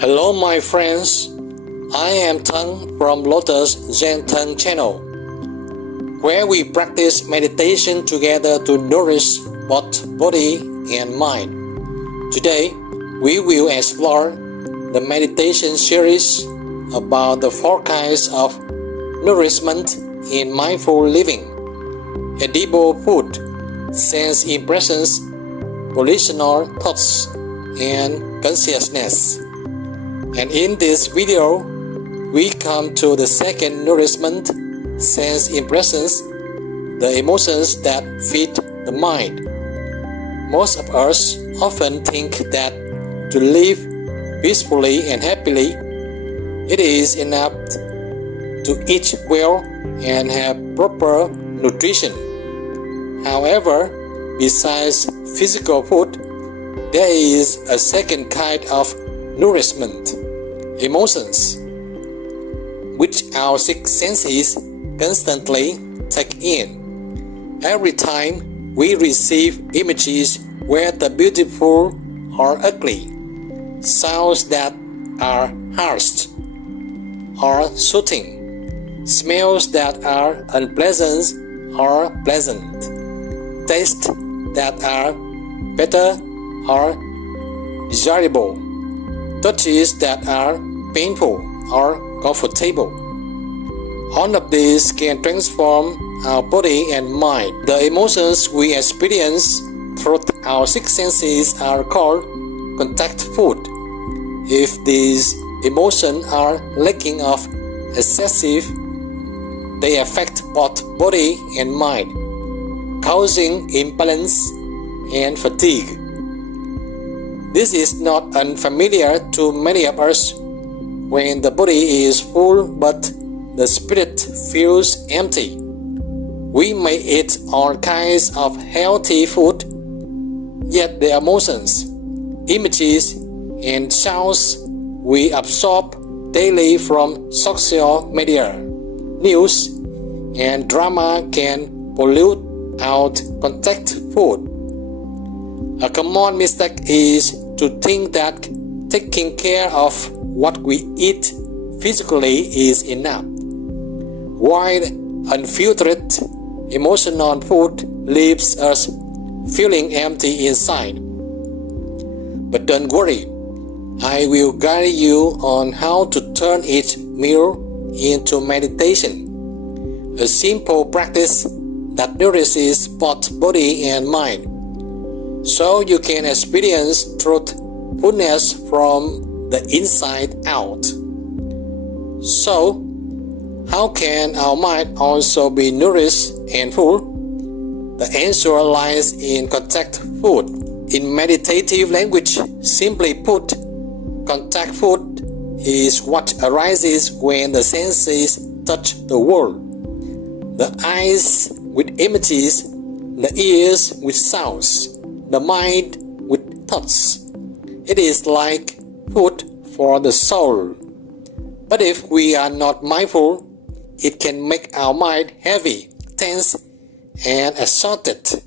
Hello my friends, I am Tang from Lotuszentan channel, where we practice meditation together to nourish both body and mind. Today, we will explore the meditation series about the 4 kinds of nourishment in mindful living: edible food, sense impressions, volitional thoughts, and consciousness. And in this video, we come to the second nourishment, sense impressions, the emotions that feed the mind. Most of us often think that to live peacefully and happily, it is enough to eat well and have proper nutrition. However, besides physical food, there is a second kind of nourishment, emotions, which our 6 senses constantly take in. Every time we receive images, whether beautiful or ugly, sounds that are harsh or soothing, smells that are unpleasant or pleasant, tastes that are better or desirable, touches that are painful or comfortable. All of these can transform our body and mind. The emotions we experience through our 6 senses are called contact food. If these emotions are lacking of excessive, they affect both body and mind, causing imbalance and fatigue. This is not unfamiliar to many of us. When the body is full but the spirit feels empty, we may eat all kinds of healthy food, yet the emotions, images, and sounds we absorb daily from social media, news, and drama can pollute our contact food. A common mistake is to think that taking care of what we eat physically is enough, while unfiltered emotional food leaves us feeling empty inside. But don't worry, I will guide you on how to turn each meal into meditation, a simple practice that nourishes both body and mind, so you can experience truthfulness from the inside out. So, how can our mind also be nourished and full? The answer lies in contact food. In meditative language, simply put, contact food is what arises when the senses touch the world. The eyes with images, the ears with sounds, the mind with thoughts. It is like food for the soul. But if we are not mindful, it can make our mind heavy, tense, and exhausted,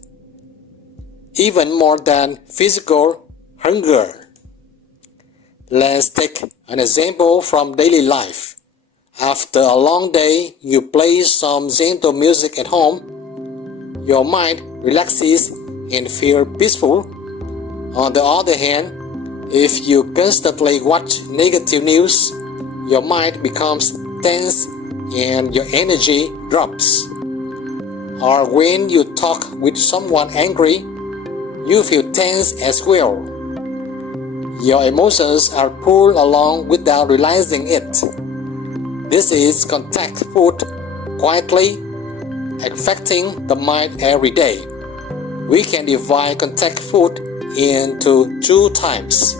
even more than physical hunger. Let's take an example from daily life. After a long day, you play some gentle music at home. Your mind relaxes and feels peaceful. On the other hand, if you constantly watch negative news, your mind becomes tense and your energy drops. Or when you talk with someone angry, you feel tense as well. Your emotions are pulled along without realizing it. This is contact food quietly affecting the mind every day. We can divide contact food into 2 types.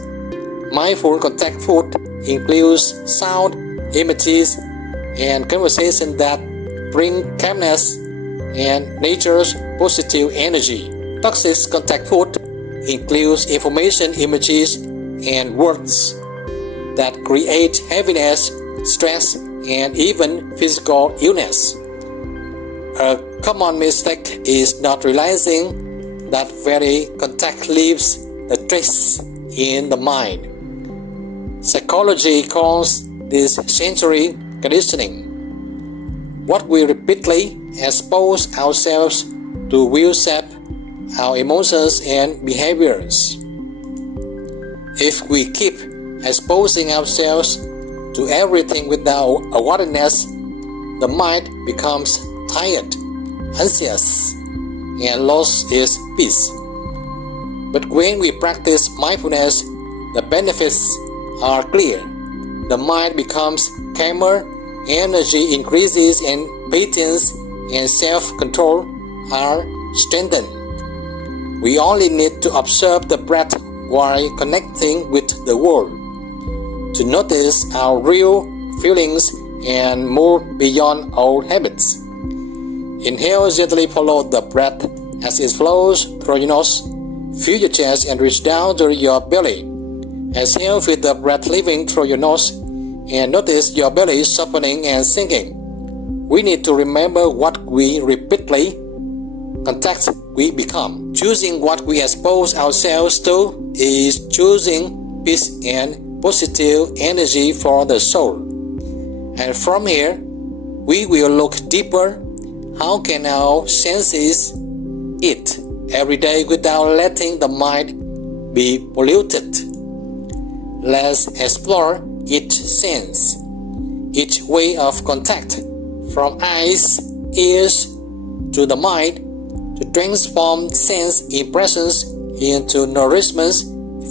Mindful contact food includes sound, images, and conversation that bring calmness and nature's positive energy. Toxic contact food includes information, images, and words that create heaviness, stress, and even physical illness. A common mistake is not realizing that very contact leaves a trace in the mind. Psychology calls this sensory conditioning. What we repeatedly expose ourselves to will shape our emotions and behaviors. If we keep exposing ourselves to everything without awareness, the mind becomes tired, anxious, and lost its peace. But when we practice mindfulness, the benefits are clear. The mind becomes calmer, energy increases, and patience and self-control are strengthened. We only need to observe the breath while connecting with the world, to notice our real feelings and move beyond old habits. Inhale, gently follow the breath as it flows through your nose. Feel your chest and reach down to your belly. Exhale, feel the breath leaving through your nose and notice your belly softening and sinking. We need to remember what we repeatedly contact, we become. Choosing what we expose ourselves to is choosing peace and positive energy for the soul. And from here, we will look deeper. How can our senses eat every day without letting the mind be polluted? Let's explore each sense, each way of contact, from eyes, ears to the mind, to transform sense impressions into nourishments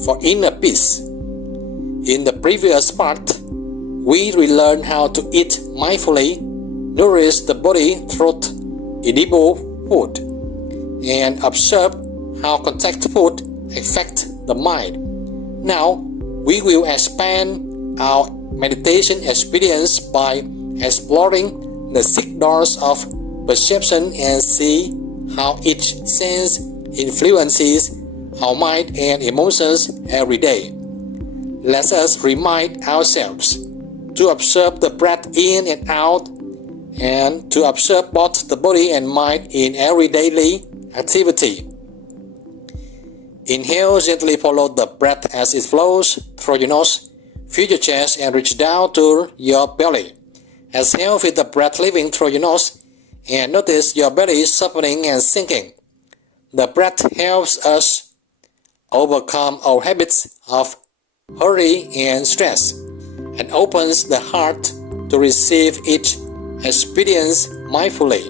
for inner peace. In the previous part, we relearned how to eat mindfully, nourish the body through edible food, and observe how contact food affects the mind. Now, we will expand our meditation experience by exploring the 6 doors of perception and see how each sense influences our mind and emotions every day. Let us remind ourselves to observe the breath in and out, and to observe both the body and mind in every daily activity. Inhale, gently follow the breath as it flows through your nose. Feel your chest and reach down to your belly. Exhale, feel the breath leaving through your nose and notice your belly softening and sinking. The breath helps us overcome our habits of hurry and stress and opens the heart to receive each experience mindfully.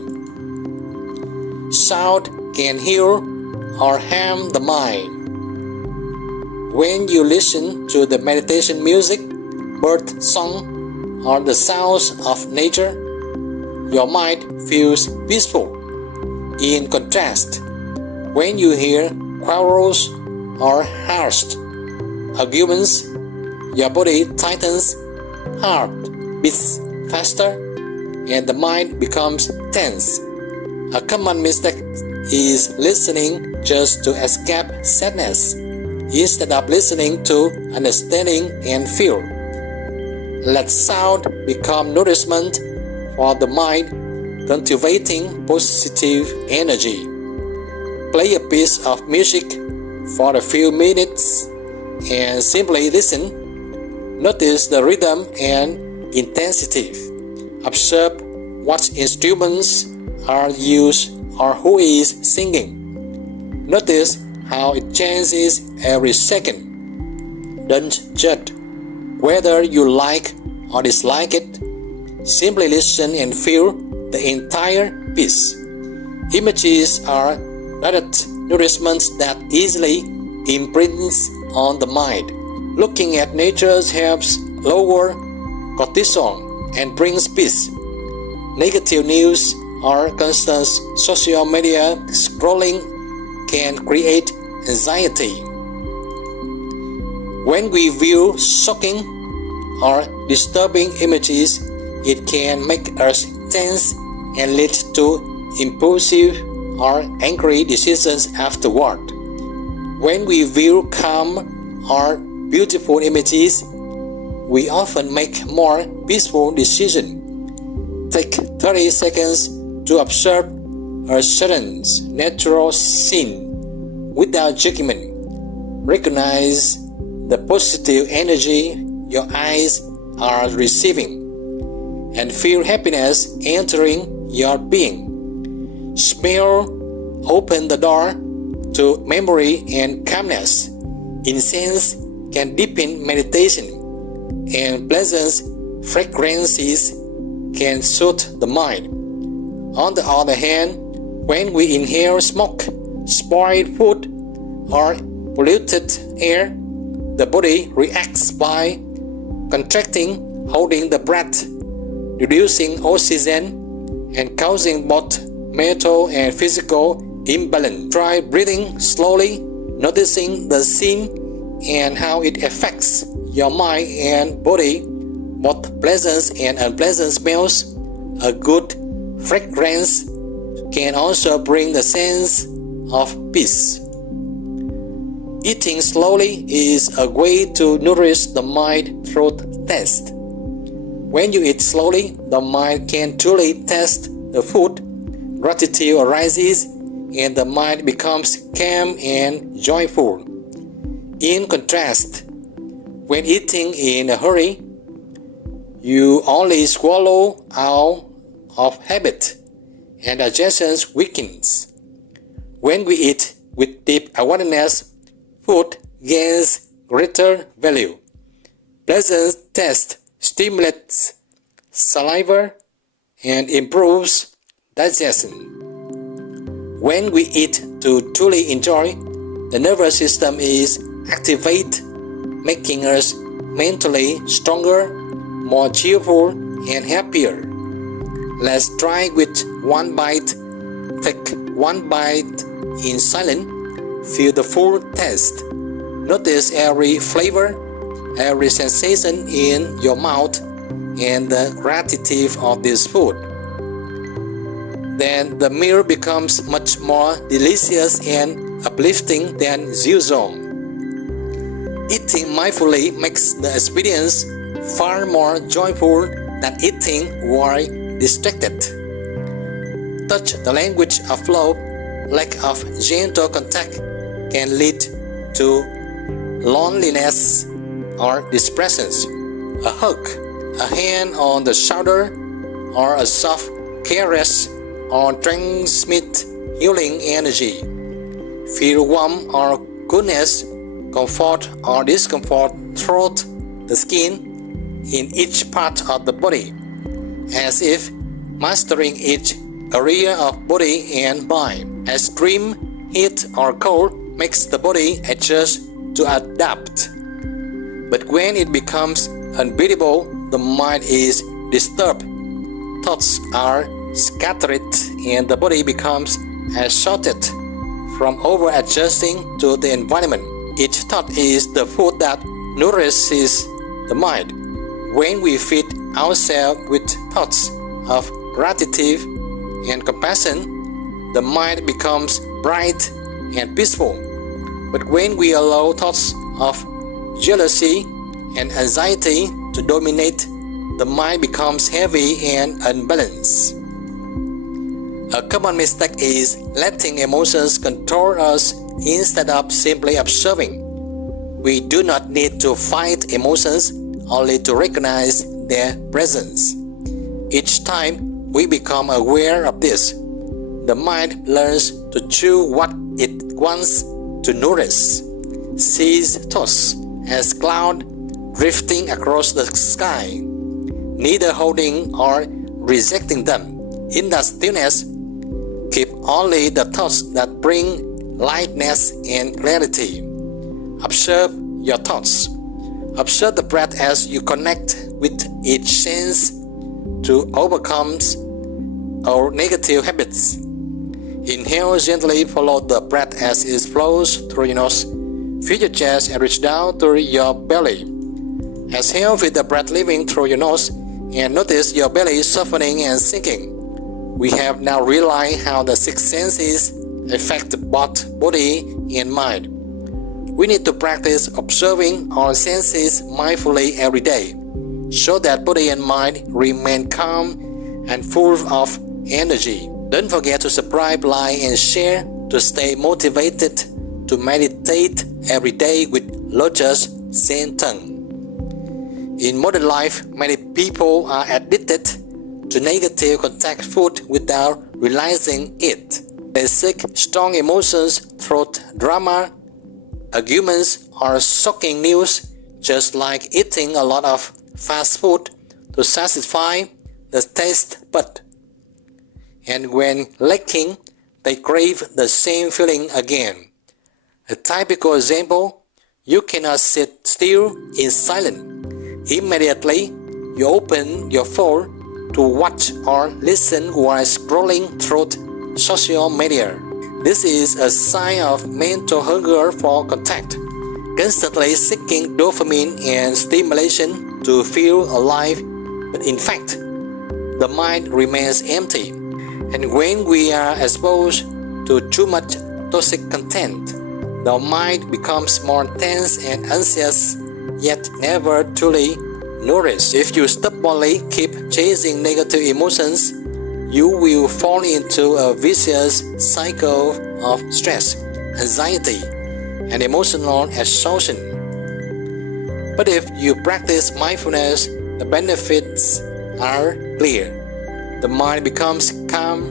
Sound can heal or harm the mind. When you listen to the meditation music, bird song, or the sounds of nature, your mind feels peaceful. In contrast, when you hear quarrels or harsh arguments, your body tightens, heart beats faster, and the mind becomes tense. A common mistake is listening just to escape sadness instead of listening to understanding and feel. Let sound become nourishment for the mind, cultivating positive energy. Play a piece of music for a few minutes and simply listen. Notice the rhythm and intensity. Observe what instruments are used or who is singing. Notice how it changes every second. Don't judge whether you like or dislike it. Simply listen and feel the entire piece. Images are direct nourishment that easily imprints on the mind. Looking at nature helps lower cortisol and brings peace. Negative news or constant social media scrolling can create anxiety. When we view shocking or disturbing images, it can make us tense and lead to impulsive or angry decisions afterward. When we view calm or beautiful images, we often make more peaceful decisions. Take 30 seconds to observe a certain natural scene without judgment. Recognize the positive energy your eyes are receiving, and feel happiness entering your being. Smell open the door to memory and calmness. Incense can deepen meditation, and pleasant fragrances can soothe the mind. On the other hand, when we inhale smoke, spoiled food, or polluted air, the body reacts by contracting, holding the breath, reducing oxygen, and causing both mental and physical imbalance. Try breathing slowly, noticing the scene and how it affects your mind and body, both pleasant and unpleasant smells. A good fragrance can also bring the sense of peace. Eating slowly is a way to nourish the mind through taste. When you eat slowly, the mind can truly taste the food. Gratitude arises and the mind becomes calm and joyful. In contrast, when eating in a hurry, you only swallow out of habit and digestion weakens. When we eat with deep awareness, food gains greater value. Pleasant taste stimulates saliva and improves digestion. When we eat to truly enjoy, the nervous system is activated, making us mentally stronger, more cheerful, and happier. Let's try with one bite. Take one bite in silence. Feel the full taste. Notice every flavor, every sensation in your mouth, and the gratitude of this food. Then the meal becomes much more delicious and uplifting than usual. Eating mindfully makes the experience far more joyful than eating while distracted. Touch, the language of love, lack of gentle contact can lead to loneliness or depression. A hug, a hand on the shoulder, or a soft caress or transmit healing energy. Feel warmth or coolness, comfort or discomfort through the skin in each part of the body, as if mastering each area of body and mind. Extreme heat or cold makes the body adjust to adapt. But when it becomes unbearable, the mind is disturbed, thoughts are scattered, and the body becomes exhausted from over-adjusting to the environment. Each thought is the food that nourishes the mind. When we feed ourselves with thoughts of gratitude and compassion, the mind becomes bright and peaceful. But when we allow thoughts of jealousy and anxiety to dominate, the mind becomes heavy and unbalanced. A common mistake is letting emotions control us instead of simply observing. We do not need to fight emotions, only to recognize their presence. Each time we become aware of this, the mind learns to choose what it wants to nourish. Sees thoughts as clouds drifting across the sky, neither holding or rejecting them. In that stillness, keep only the thoughts that bring lightness and clarity. Observe your thoughts. Observe the breath as you connect with each sense to overcome our negative habits. Inhale gently, follow the breath as it flows through your nose. Feel your chest and reach down to your belly. Exhale with the breath leaving through your nose and notice your belly softening and sinking. We have now realized how the six senses affect both body and mind. We need to practice observing our senses mindfully every day, so that body and mind remain calm and full of energy. Don't forget to subscribe, like, and share to stay motivated to meditate every day with Lotuszentan. In modern life, many people are addicted to negative contact food without realizing it. They seek strong emotions through drama, arguments, or shocking news, just like eating a lot of fast food to satisfy the taste bud. And when lacking, they crave the same feeling again. A typical example: you cannot sit still in silence. Immediately, you open your phone to watch or listen while scrolling through social media. This is a sign of mental hunger for contact, constantly seeking dopamine and stimulation to feel alive, but in fact, the mind remains empty. And when we are exposed to too much toxic content, the mind becomes more tense and anxious, yet never truly nourished. If you stubbornly keep chasing negative emotions, you will fall into a vicious cycle of stress, anxiety, and emotional exhaustion. But if you practice mindfulness, the benefits are clear. The mind becomes calm.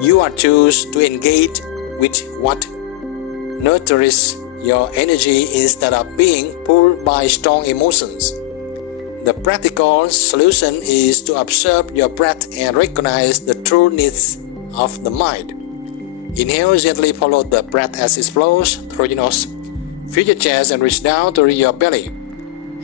You are choose to engage with what nurtures your energy instead of being pulled by strong emotions. The practical solution is to observe your breath and recognize the true needs of the mind. Inhale, gently follow the breath as it flows through your nose. Fill your chest and reach down to your belly.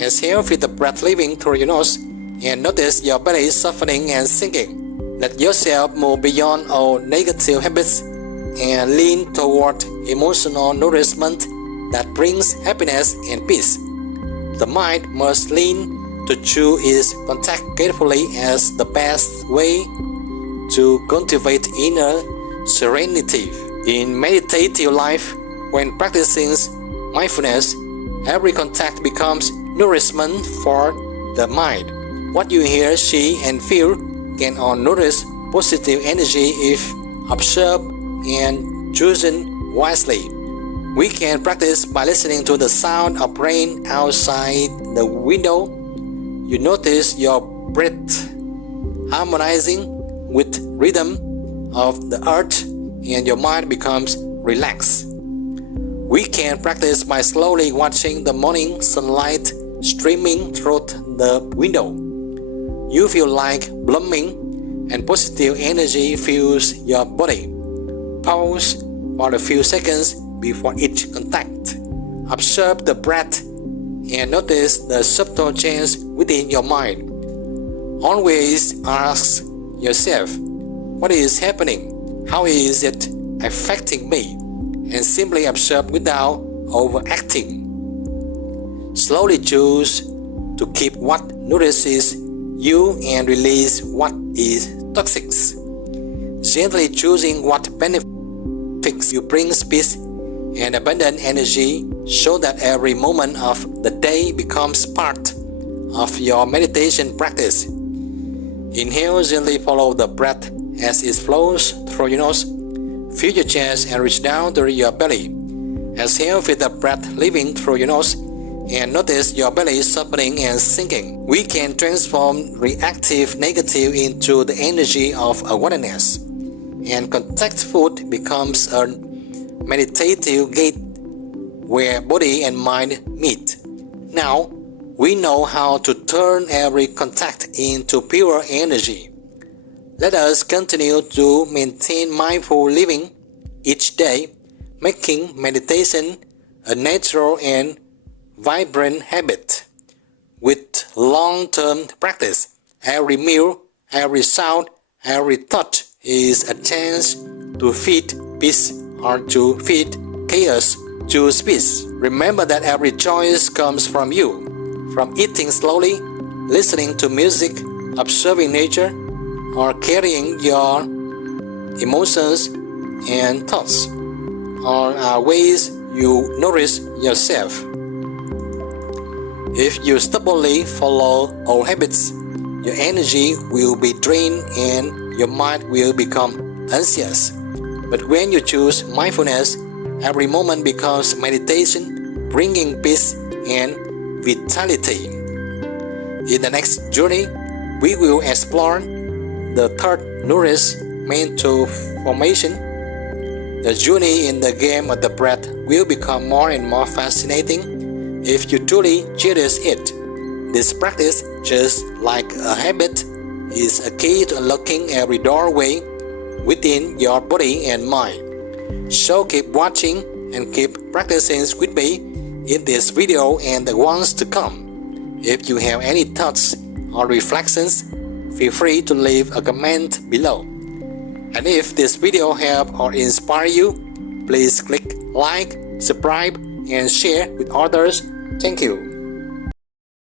Exhale, feel the breath leaving through your nose and notice your belly softening and sinking. Let yourself move beyond all negative habits and lean toward emotional nourishment that brings happiness and peace. The mind must lean to choose its contact carefully as the best way to cultivate inner serenity. In meditative life, when practicing mindfulness, every contact becomes nourishment for the mind. What you hear, see, and feel can all nourish positive energy if observed and chosen wisely. We can practice by listening to the sound of rain outside the window. You notice your breath harmonizing with rhythm of the earth and your mind becomes relaxed. We can practice by slowly watching the morning sunlight streaming through the window. You feel like blooming and positive energy fills your body. Pause for a few seconds before each contact. Observe the breath and notice the subtle change within your mind. Always ask yourself, what is happening? How is it affecting me? And simply observe without overacting. Slowly choose to keep what nourishes you and release what is toxic. Gently choosing what benefits you brings peace and abundant energy so that every moment of the day becomes part of your meditation practice. Inhale, gently follow the breath as it flows through your nose. Fill your chest and reach down to your belly. Exhale, feel the breath leaving through your nose and notice your belly softening and sinking. We can transform reactive negative into the energy of awareness, and contact food becomes a meditative gate where body and mind meet. Now, we know how to turn every contact into pure energy. Let us continue to maintain mindful living each day, making meditation a natural and vibrant habit. With long-term practice, every meal, every sound, every thought is a chance to feed peace or to feed chaos. Choose peace. Remember that every choice comes from you. From eating slowly, listening to music, observing nature, or carrying your emotions and thoughts, all are ways you nourish yourself. If you stubbornly follow old habits, your energy will be drained and your mind will become anxious. But when you choose mindfulness, every moment becomes meditation, bringing peace and vitality. In the next journey, we will explore the third nourishment formation. The journey in the game of the breath will become more and more fascinating if you truly cherish it. This practice, just like a habit, is a key to unlocking every doorway within your body and mind. So keep watching and keep practicing with me in this video and the ones to come. If you have any thoughts or reflections, feel free to leave a comment below. And if this video helped or inspired you, please click like, subscribe, and share with others. Thank you.